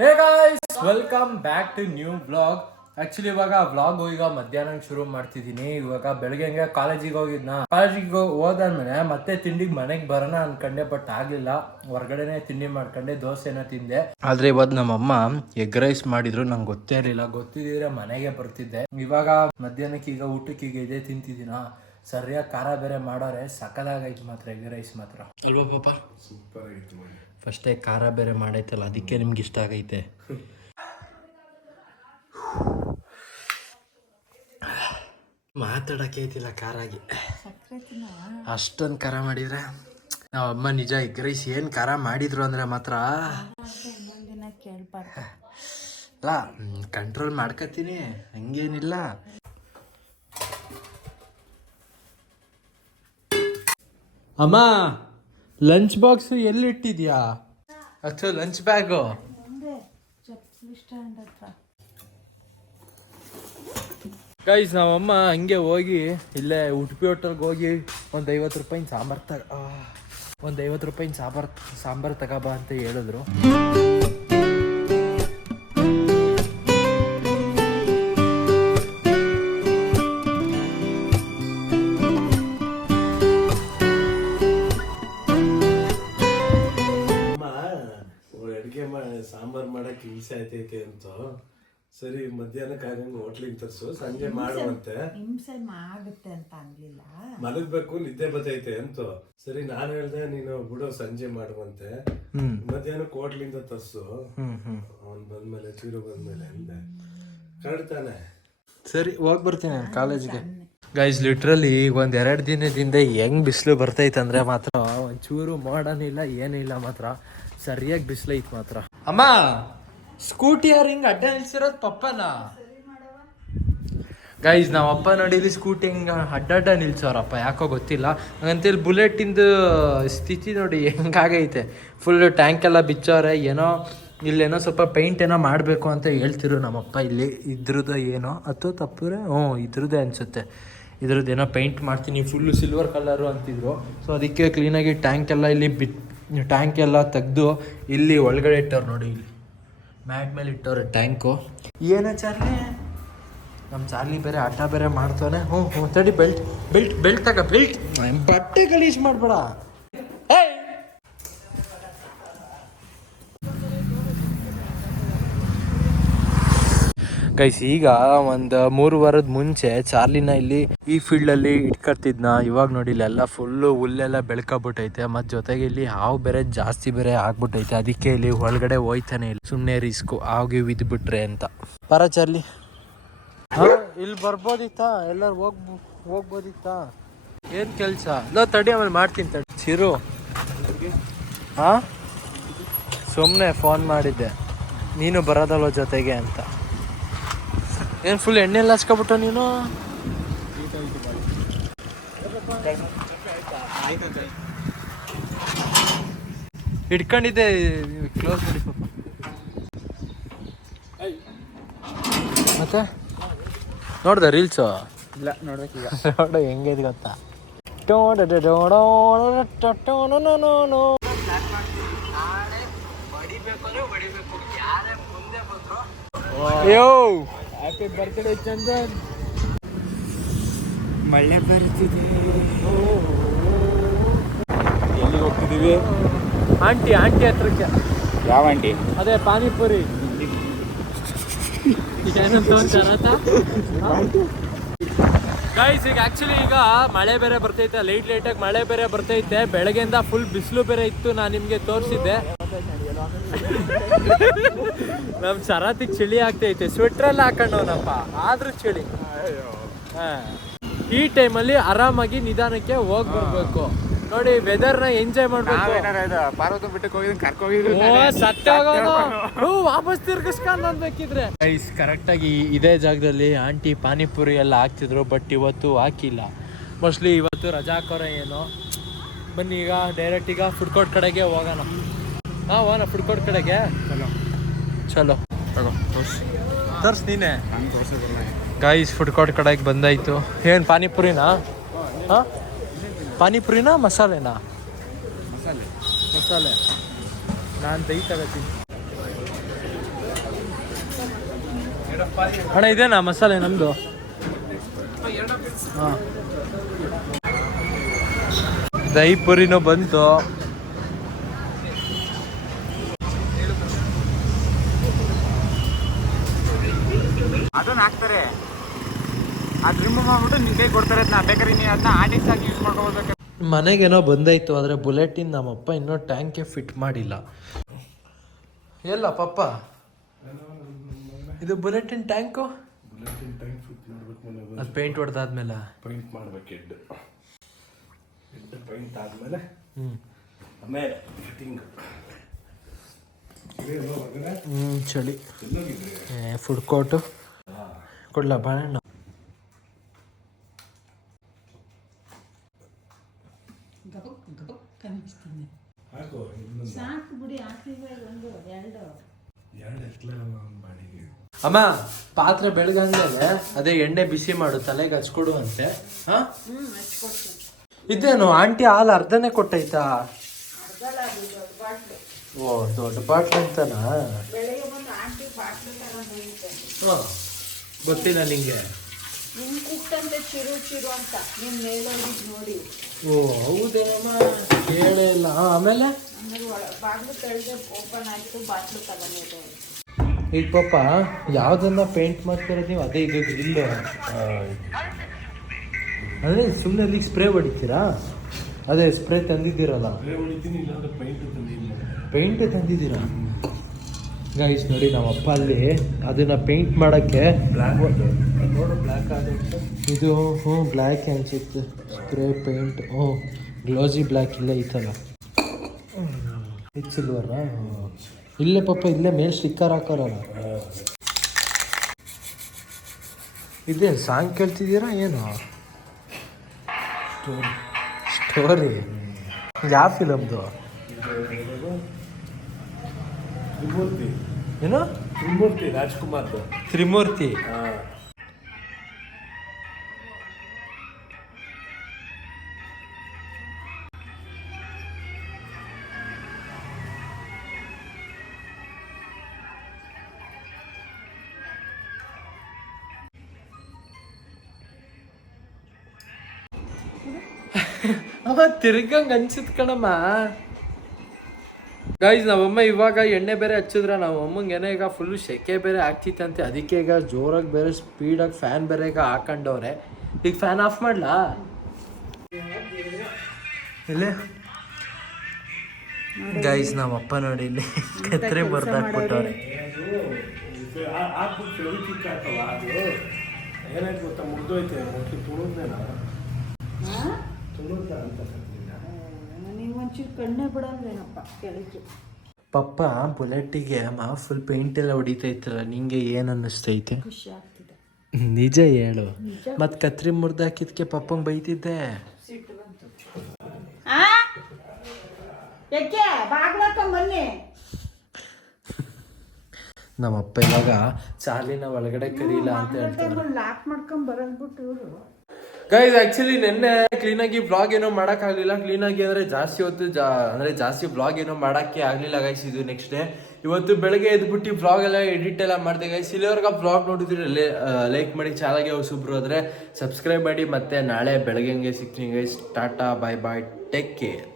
Hey guys welcome back to new blog actually ಇವಾಗ vlog ಈಗ ಮಧ್ಯಾಹ್ನ ಶುರು ಮಾಡ್ತಿದ್ದೀನಿ. ಇವಾಗ ಬೆಳಗ್ಗೆ ಹಂಗೆ ಕಾಲೇಜಿಗೆ ಹೋಗಿದ್ನ. ಕಾಲೇಜಿಗೆ ಹೋದಾದ್ಮೇಲೆ ಮತ್ತೆ ತಿಂಡಿಗೆ ಮನೆಗೆ ಬರೋಣ ಅನ್ಕೊಂಡೆ ಬಟ್ ಆಗ್ಲಿಲ್ಲ. ಹೊರಗಡೆನೆ ತಿಂಡಿ ಮಾಡ್ಕೊಂಡೆ ದೋಸೆನ ತಿಂದೆ. ಆದ್ರೆ ಇವತ್ತು ನಮ್ಮಮ್ಮ ಎಗ್ ರೈಸ್ ಮಾಡಿದ್ರು ನಂಗೆ ಗೊತ್ತೇ ಇರಲಿಲ್ಲ. ಗೊತ್ತಿದ್ರೆ ಮನೆಗೆ ಬರ್ತಿದ್ದೆ. ಇವಾಗ ಮಧ್ಯಾಹ್ನಕ್ಕೆ ಈಗ ಊಟಕ್ಕೆ ಈಗ ಇದೇ ತಿಂತಿದ್ದೀನ. ಸರಿಯಾಗಿ ಖಾರ ಬೇರೆ ಮಾಡೋರೆ. ಸಕ್ಕದಾಗೈತೆ ಮಾತ್ರ ಎಗ್ ರೈಸ್ ಮಾತ್ರ. ಅಲ್ವಾ ಪಾಪ? ಫಸ್ಟೇ ಖಾರ ಬೇರೆ ಮಾಡೈತಲ್ಲ ಅದಕ್ಕೆ ನಿಮ್ಗೆ ಇಷ್ಟ ಆಗೈತೆ. ಮಾತಾಡಕ್ಕೆ ಐತಿಲ್ಲ ಖಾರಾಗಿ ಅಷ್ಟೊಂದು ಖಾರ ಮಾಡಿದ್ರೆ ನಾವು ಅಮ್ಮ ನಿಜ ಎಗ್ ರೈಸ್ ಏನು ಖಾರ ಮಾಡಿದ್ರು ಅಂದ್ರೆ ಮಾತ್ರ. ಅಲ್ಲ ಕಂಟ್ರೋಲ್ ಮಾಡ್ಕತೀನಿ ಹಂಗೇನಿಲ್ಲ. ಅಮ್ಮ! ಲಂಚ್ ಬಾಕ್ಸ್ ಎಲ್ಲಿಟ್ಟಿದ್ಯಾ? ಅಥವಾ ಲಂಚ್ ಬ್ಯಾಗು ಗೈಸ್ ನಾವಮ್ಮ ಹಂಗೆ ಹೋಗಿ ಇಲ್ಲೇ ಉಡುಪಿ ಹೋಟೆಲ್ಗೆ ಹೋಗಿ ಒಂದು ಐವತ್ತು ರೂಪಾಯಿನ ಸಾಂಬಾರು ತಗ ಒಂದು ಐವತ್ತು ರೂಪಾಯಿನ ಸಾಂಬಾರು ಸಾಂಬಾರು ತಗೋಬಾ ಅಂತ ಹೇಳಿದ್ರು. ಸಾಂಬಾರ್ ಮಾಡಕ್ ಹಿಂಸೆ ಆಯ್ತೈತೆ ಅಂತ. ಸರಿ ಮಧ್ಯಾಹ್ನಕ್ಕೆ ಆಗಂಗೆ ಹೋಟ್ಲಿಗೆ ತರ್ಸು ಸಂಜೆ ಮಾಡುವಂತೆ. ಹಿಂಸೆ ಮಾಡುತ್ತೆ ಅಂತ ಅನ್ಲಿಲ್ಲ. ಮಲಗ್ಬೇಕು ನಿದ್ದೆ ಬರ್ತೈತೆ ಅಂತ. ಸರಿ ನಾನು ಹೇಳ್ದೆ ನೀನು ಬಿಡೋ ಸಂಜೆ ಮಾಡುವಂತೆ. ಮಧ್ಯಾಹ್ನಕ್ಕೆ ಹೋಟ್ಲಿಂದ ತರ್ಸು. ಅವ್ನ್ ಬಂದ್ಮೇಲೆ ಚೀರು ಬಂದ್ಮೇಲೆ ಅಂದೆ. ಕರಡ್ತಾನೆ ಸರಿ ಹೋಗಿ ಬರ್ತೀನಿ ನಾನು ಕಾಲೇಜ್ಗೆ. ಗೈಸ್ ಲಿಟ್ರಲಿ ಒಂದ್ ಎರಡು ದಿನದಿಂದ ಹೆಂಗ್ ಬಿಸಿಲು ಬರ್ತೈತೆ ಅಂದರೆ ಮಾತ್ರ ಒಂಚೂರು ಮಾಡನಿಲ್ಲ ಏನಿಲ್ಲ ಮಾತ್ರ. ಸರಿಯಾಗಿ ಬಿಸಿಲೈತ್ ಮಾತ್ರ. ಅಮ್ಮ, ಸ್ಕೂಟಿ ಯಾರು ಹಿಂಗೆ ಅಡ್ಡ ನಿಲ್ಸಿರೋದು ಪಪ್ಪನ? ಗೈಸ್ ನಮ್ಮ ಅಪ್ಪ ನೋಡಿಲಿ ಸ್ಕೂಟಿ ಹಿಂಗ ಅಡ್ಡಡ್ಡ ನಿಲ್ಸೋರಪ್ಪ, ಯಾಕೋ ಗೊತ್ತಿಲ್ಲ. ಹಂಗಂತೇಳಿ ಬುಲೆಟಿಂದು ಸ್ಥಿತಿ ನೋಡಿ ಹೆಂಗಾಗೈತೆ. ಫುಲ್ ಟ್ಯಾಂಕ್ ಎಲ್ಲ ಬಿಚ್ಚೋರೆ, ಏನೋ ಇಲ್ಲೇನೋ ಸ್ವಲ್ಪ ಪೇಂಟ್ ಏನೋ ಮಾಡಬೇಕು ಅಂತ ಹೇಳ್ತಿರು ನಮ್ಮಪ್ಪ ಇಲ್ಲಿ. ಇದ್ರದ್ದು ಏನೋ, ಅಥವಾ ತಪ್ಪುರೆ? ಹ್ಞೂ, ಇದ್ರದ್ದೇ ಅನಿಸುತ್ತೆ. ಇದ್ರದ್ದು ಏನೋ ಪೇಂಟ್ ಮಾಡ್ತೀನಿ ಫುಲ್ಲು ಸಿಲ್ವರ್ ಕಲರು ಅಂತಿದ್ರು. ಸೊ ಅದಕ್ಕೆ ಕ್ಲೀನಾಗಿ ಟ್ಯಾಂಕ್ ಎಲ್ಲ ಇಲ್ಲಿ ಬಿಟ್ ಟ್ಯಾಂಕ್ ಎಲ್ಲ ತೆಗ್ದು ಇಲ್ಲಿ ಒಳಗಡೆ ಇಟ್ಟವ್ರು ನೋಡಿ ಇಲ್ಲಿ. ಮ್ಯಾಟ್ ಮೇಲೆ ಇಟ್ಟವ್ರೆ ಟ್ಯಾಂಕು ಏನ ಚಾರ್ಲಿ? ನಮ್ಮ ಚಾರ್ಲಿ ಬೇರೆ ಆಟ ಬೇರೆ ಮಾಡ್ತಾನೆ. ಹ್ಞೂ ಹ್ಞೂ ತಡಿ ಬೆಲ್ಟ್ ಬೆಲ್ಟ್ ಬೆಲ್ಟ್ ತಗ ಬೆಲ್ಟ್ ಬಟ್ಟೆ ಗಲೀಜು ಮಾಡಬೇಡ. ಗೈಸ್ ಈಗ ಒಂದು ಮೂರು ವಾರದ ಮುಂಚೆ ಚಾರ್ಲಿನ ಇಲ್ಲಿ ಈ ಫೀಲ್ಡಲ್ಲಿ ಇಟ್ಕರ್ತಿದ್ನ ಇವಾಗ ನೋಡಿ ಇಲ್ಲೆಲ್ಲ ಫುಲ್ಲು ಹುಲ್ಲೆಲ್ಲ ಬೆಳ್ಕೊಬಿಟ್ಟೈತೆ ಮತ್ತು ಜೊತೆಗೆ ಇಲ್ಲಿ ಹಾವು ಬೇರೆ ಜಾಸ್ತಿ ಬೇರೆ ಆಗ್ಬಿಟ್ಟೈತೆ ಅದಕ್ಕೆ ಇಲ್ಲಿ ಒಳಗಡೆ ಹೋಯ್ತಾನೆ ಇಲ್ಲಿ. ಸುಮ್ಮನೆ ರಿಸ್ಕು ಹಾವಿಗೆ ಬಿಟ್ರೆ ಅಂತ. ಬರ ಚಾರ್ಲಿ. ಇಲ್ಲಿ ಬರ್ಬೋದಿತ್ತಾ? ಎಲ್ಲರೂ ಹೋಗ್ ಹೋಗ್ಬೋದಿತ್ತಾ? ಏನು ಕೆಲಸ? ನೋ ತಡಿ ಆಮೇಲೆ ಮಾಡ್ತೀನಿ ತಡಿ. ಚಿರು. ಹಾಂ? ಸುಮ್ಮನೆ ಫೋನ್ ಮಾಡಿದ್ದೆ. ನೀನು ಬರೋದಲ್ವ ಜೊತೆಗೆ ಅಂತ. ಏನು ಫುಲ್ ಎಣ್ಣೆ ಎಲ್ಲ ಹಚ್ಕೊಬಿಟ್ಟು ನೀನು? ಹಿಡ್ಕೊಂಡಿದ್ದೆ ಕ್ಲೋಸ್ ಮಾಡಿ ಪಾಪ. ಮತ್ತೆ? ನೋಡ್ದೆ ರೀಲ್ಸು ಇಲ್ಲ ನೋಡ್ಬೇಕೀಗ ನೋಡು ಹೆಂಗೈತೆ ಗೊತ್ತಾ? ಯೋ! ಹ್ಯಾಪಿ ಬರ್ತ್ಡೇ ಚಂದನ್ ಮಳೆ ಬರುತ್ತಿದೆ ಎಲ್ಲಿಗೆ ಹೋಗ್ತಿದ್ದೀವಿ? ಆಂಟಿ ಆಂಟಿ ಹತ್ರಕ್ಕೆ. ಯಾವ ಆಂಟಿ? ಅದೇ ಪಾನಿಪುರಿ. ಗೈಸ್ ಈಗ ಆಕ್ಚುಲಿ ಈಗ ಮಳೆ ಬೇರೆ ಬರ್ತೈತೆ ಲೈಟ್ ಲೈಟಾಗಿ ಮಳೆ ಬೇರೆ ಬರ್ತೈತೆ. ಬೆಳಗ್ಗೆಯಿಂದ ಫುಲ್ ಬಿಸಿಲು ಬೇರೆ ಇತ್ತು ನಾನು ನಿಮಗೆ ತೋರಿಸಿದ್ದೆ. ನಮ್ ಸರಾತಿ ಚಳಿ ಆಗ್ತೈತೆ. ಸ್ವೆಟರ್ ಎಲ್ಲ ಹಾಕೊಂಡವನಪ್ಪ. ಆದ್ರೂ ಚಳಿ. ಹಾ. ಈ ಟೈಮಲ್ಲಿ ಆರಾಮಾಗಿ ನಿಧಾನಕ್ಕೆ ಹೋಗ್ ಬರ್ಬೇಕು. ನೋಡಿ ವೆದರ್ನ ಎಂಜಾಯ್ ಮಾಡ್ಬೇಕು. ಬಿಟ್ಟಕ್ಕೆ ಕರ್ಕೋಗಿದ್ರು ವಾಪಸ್ ತಿರ್ಗಿಸ್ಕೊಂಡ್ ಅನ್ಬೇಕಿದ್ರೆ ಕರೆಕ್ಟ್ ಆಗಿ ಇದೇ ಜಾಗದಲ್ಲಿ ಆಂಟಿ ಪಾನಿಪುರಿ ಎಲ್ಲ ಹಾಕ್ತಿದ್ರು ಬಟ್ ಇವತ್ತು ಹಾಕಿಲ್ಲ. ಮೋಸ್ಟ್ಲಿ ಇವತ್ತು ರಜಾ ಕೊರ ಏನೋ. ಬನ್ನಿ ಈಗ ಡೈರೆಕ್ಟ್ ಈಗ ಫುಡ್ ಕೋರ್ಟ್ ಕಡೆಗೆ ಹೋಗೋಣ. ಹಾ ವಾನ ಫುಡ್ ಕೋರ್ಟ್ ಕಡೆಗೆ. ಚಲೋ. ತಗೋ ತೋರ್ಸ್. ತೋರ್ಸ್ ನೀನೆ. ಗೈಸ್ ಫುಡ್ ಕೋರ್ಟ್ ಕಡೆಗೆ ಬಂದಾಯ್ತು. ಏನು ಪಾನಿಪುರಿನಾ? ಹಾಂ? ಪಾನಿಪುರಿನಾ ಮಸಾಲೆನಾ? ಮಸಾಲೆ. ಮಸಾಲೆ. ನಾನು ದೈ ತಗೋತೀನಿ ಅಣ್ಣ ಇದೇನಾ ಮಸಾಲೆ ನಮ್ಮದು ಹಾಂ. ದಹಿ ಪುರಿನೂ ಬಂತು. ಅದನ್ನ ಹಾಕ್ತಾರೆ. ಅದು ರಿಮೂವ್ ಮಾಡ್ಬಿಟ್ಟು ನಿನ್ ಕೈ ಕೊಡ್ತಾರೆ ಅದನ್ನ ಬೇಕಾದ್ರೆ ನೀವು ಅದನ್ನ ಆರ್ಟಿಸ್ಟ್ ಆಗಿ ಯೂಸ್ ಮಾಡ್ಕೋಬೇಕು ಮನೆಗೇನೋ ಬಂದಾಯ್ತು ಆದರೆ ಬುಲೆಟಿನ್ ನಮ್ಮಪ್ಪ ಇನ್ನೂ ಟ್ಯಾಂಕ್ ಫಿಟ್ ಮಾಡಿಲ್ಲ. ಎಲ್ಲ ಪಪ್ಪ ಇದು ಬುಲೆಟಿನ್ ಟ್ಯಾಂಕು ಬುಲೆಟಿನ್ ಟ್ಯಾಂಕ್ ಫಿಟ್ ಮಾಡ್ಬೇಕು ಮನೆ ಅದು ಪೇಂಟ್ ಹೊಡೆದಾದ್ಮೇಲೆ? ಪೇಂಟ್ ಮಾಡ್ಬೇಕು ಹೆಡ್ ಹೆಡ್ ಪೈಂಟ್ ಆದ್ಮೇಲೆ ಹ್ಞೂ ಆಮೇಲೆ ಫಿಟ್ಟಿಂಗ್ ಹ್ಞೂ ಚಳಿ. ಫುಡ್ ಕೋರ್ಟು ಕೊಡ್ಲ ಬಾಳೆಹಣ್ಣು ಅಮ್ಮ ಪಾತ್ರೆ ಬೆಳಗಂದ್ರೆ ಅದೇ ಎಣ್ಣೆ ಬಿಸಿ ಮಾಡು ತಲೆಗೆ ಹಚ್ಕೊಡು ಅಂತೆ ಇದೇನು ಆಂಟಿ ಹಾಲು ಅರ್ಧನೇ ಕೊಟ್ಟೈತಾ? ಓ ಅದು ದೊಡ್ಡ ಬಾಟ್ಲು. ಓ ದೊಡ್ಡ ಬಾಟ್ಲ್ ಅಂತನಾ? ಗೊತ್ತಿಲ್ಲ ನಿಂಗೆ. ನಿನ್ ಕೂಗ್ತಂತೆ ಚಿರು ಚಿರು ಅಂತ ನಿನ್ ಮೇಲೋಗಿದ್ ನೋಡಿ. ಓ ಹೌದೇನಮ್ಮ? ಹೇಳೇ ಇಲ್ಲ. ಆಮೇಲೆ? ಆಮೇಲೆ ಒಳ ತೆಳ್ದೆ ಓಪನ್ ಆಯ್ತು ಬಾಟ್ಲು ತಗೊಂಡಿದ್ದೆ ಈಗ ಪಾಪ ಯಾವ್ದನ್ನ ಪೇಂಟ್ ಮಾಡ್ತಿರೋದು ನೀವು? ಅದೇ ಇದು ಇಲ್ಲ ಅದೇ ಸುಮ್ಮನೆ ಅಲ್ಲಿಗೆ ಸ್ಪ್ರೇ ಹೊಡಿತೀರಾ? ಅದೇ ಸ್ಪ್ರೇ ತಂದಿದ್ದೀರಲ್ಲ. ಪೇಂಟ್ ತಂದಿದ್ದೀರಾ? ಗೈಸ್ ನೋಡಿ ನಮ್ಮ ಅಪ್ಪ ಅಲ್ಲಿ ಅದನ್ನ ಪೇಂಟ್ ಮಾಡಕ್ಕೆ ಬ್ಲ್ಯಾಕ್ ನೋಡು ಬ್ಲ್ಯಾಕ್ ಆಗುತ್ತೆ ಇದು ಹ್ಞೂ ಬ್ಲ್ಯಾಕ್ ಅನ್ಸುತ್ತೆ. ಸ್ಪ್ರೇ ಪೇಂಟ್ ಹ್ಞೂ ಗ್ಲೋಸಿ ಬ್ಲ್ಯಾಕ್ ಇಲ್ಲ ಈ ಥರ. ಸಿಲ್ವರಾ ಇಲ್ಲೇ ಪಾಪ ಇಲ್ಲೇ ಮೇಲೆ ಸ್ಟಿಕ್ಕರ್ ಹಾಕೋರಲ್ಲ. ಇದೇನು ಸಾಂಗ್ ಕೇಳ್ತಿದ್ದೀರಾ ಏನು? ಸ್ಟೋರಿ ಯಾವ ಫಿಲಮ್ದು ತ್ರಿಮೂರ್ತಿ. ಏನು? ತ್ರಿಮೂರ್ತಿ ರಾಜ್ಕುಮಾರ್ದು. ತ್ರಿಮೂರ್ತಿ. ಹಾ. ಅವ ತಿರ್ಗಂಗ್ ಅನ್ಸಿತ್ ಕಣಮ್ಮ. ಗೈಸ್ ನಮ್ಮಮ್ಮ ಇವಾಗ ಎಣ್ಣೆ ಬೇರೆ ಹಚ್ಚಿದ್ರೆ ನಮ್ಮ ಏನೇ ಏನೋ ಈಗ ಫುಲ್ ಸೆಕೆ ಬೇರೆ ಆಗ್ತಿತ್ತಂತೆ ಅದಕ್ಕೆ ಈಗ ಜೋರಾಗಿ ಬೇರೆ ಸ್ಪೀಡಾಗಿ ಫ್ಯಾನ್ ಬೇರೆ ಈಗ ಹಾಕೊಂಡವ್ರೆ. ಈಗ ಫ್ಯಾನ್ ಆಫ್ ಮಾಡ್ಲಾ? ಇಲ್ಲೇ? ಗೈಸ್ ನಮ್ಮಪ್ಪ ನೋಡಿ ಇಲ್ಲಿ ಕತ್ರೆ ಅದು ಏನಾಯ್ತು ಗೊತ್ತಾ ಮುಗ್ದೋಯ್ತೆ ತುಳಿದ ಅಂತ ಕರ್ತಿಲ್ಲ ನನಗೆ ಒಂಚೂರು ಕಣ್ಣೇ ಬಿಡಲ್ವೇನಪ್ಪ ಕೆಳಗೆ? ಪಪ್ಪ ಬುಲೆಟ್ಟಿಗೆ ಅಮ್ಮ ಫುಲ್ ಪೇಂಟ್ ಎಲ್ಲ ಹೊಡಿತೈತಲ್ಲ ನಿಂಗೆ ಏನು ಅನ್ನಿಸ್ತೈತೆ? ಖುಷಿ ಆಗ್ತಿದೆ. ನಿಜ ಹೇಳು. ಮತ್ ಕತ್ರಿ ಮುರ್ದಾಕಿದ್ಕೆ ಪಪ್ಪನ್ ಪಪ್ಪಂಗ್ ಬೈತಿದ್ದೆ. ಸಿಟ್ಟು ಬಂತು. ಆ? ಯಾಕೆ? ಬಾಗ್ಲಾಕೊಂಡ್ ಬನ್ನಿ. ನಮ್ಮಪ್ಪ ಇವಾಗ ಚಾಲಿನ ಒಳಗಡೆ ಕರೀಲ ಅಂತ ಹೇಳ್ತಾರೆ. ಲಾಕ್ ಮಾಡ್ಕೊಂಡ್ ಬರಲ್ಬಿಟ್ಟು ಇವರು. ಗೈಸ್ ಆಕ್ಚುಲಿ ನಿನ್ನೆ ಕ್ಲೀನಾಗಿ ಬ್ಲಾಗ್ ಏನೋ ಮಾಡೋಕ್ಕಾಗಲಿಲ್ಲ ಕ್ಲೀನಾಗಿ ಅಂದರೆ ಜಾಸ್ತಿ ಹೊತ್ತು ಅಂದರೆ ಜಾಸ್ತಿ ಬ್ಲಾಗ್ ಏನೋ ಮಾಡೋಕ್ಕೆ ಆಗಲಿಲ್ಲ ಗೈಸ್ ಇದು ನೆಕ್ಸ್ಟ್ ಡೇ ಇವತ್ತು ಬೆಳಗ್ಗೆ ಎದ್ಬಿಟ್ಟು ಬ್ಲಾಗ್ ಎಲ್ಲ ಎಡಿಟ್ ಎಲ್ಲ ಮಾಡಿದೆ ಗೈಸ್ ಇಲ್ಲಿವರೆಗೆ ಬ್ಲಾಗ್ ನೋಡಿದ್ರೆ ಲೈಕ್ ಮಾಡಿ ಚಾನಲ್ಗೆ ಹೊಸಬ್ರು ಆದರೆ ಸಬ್ಸ್ಕ್ರೈಬ್ ಮಾಡಿ, ಮತ್ತೆ ನಾಳೆ ಬೆಳಗ್ಗೆ ಸಿಗ್ತೀನಿ guys tata bye bye take care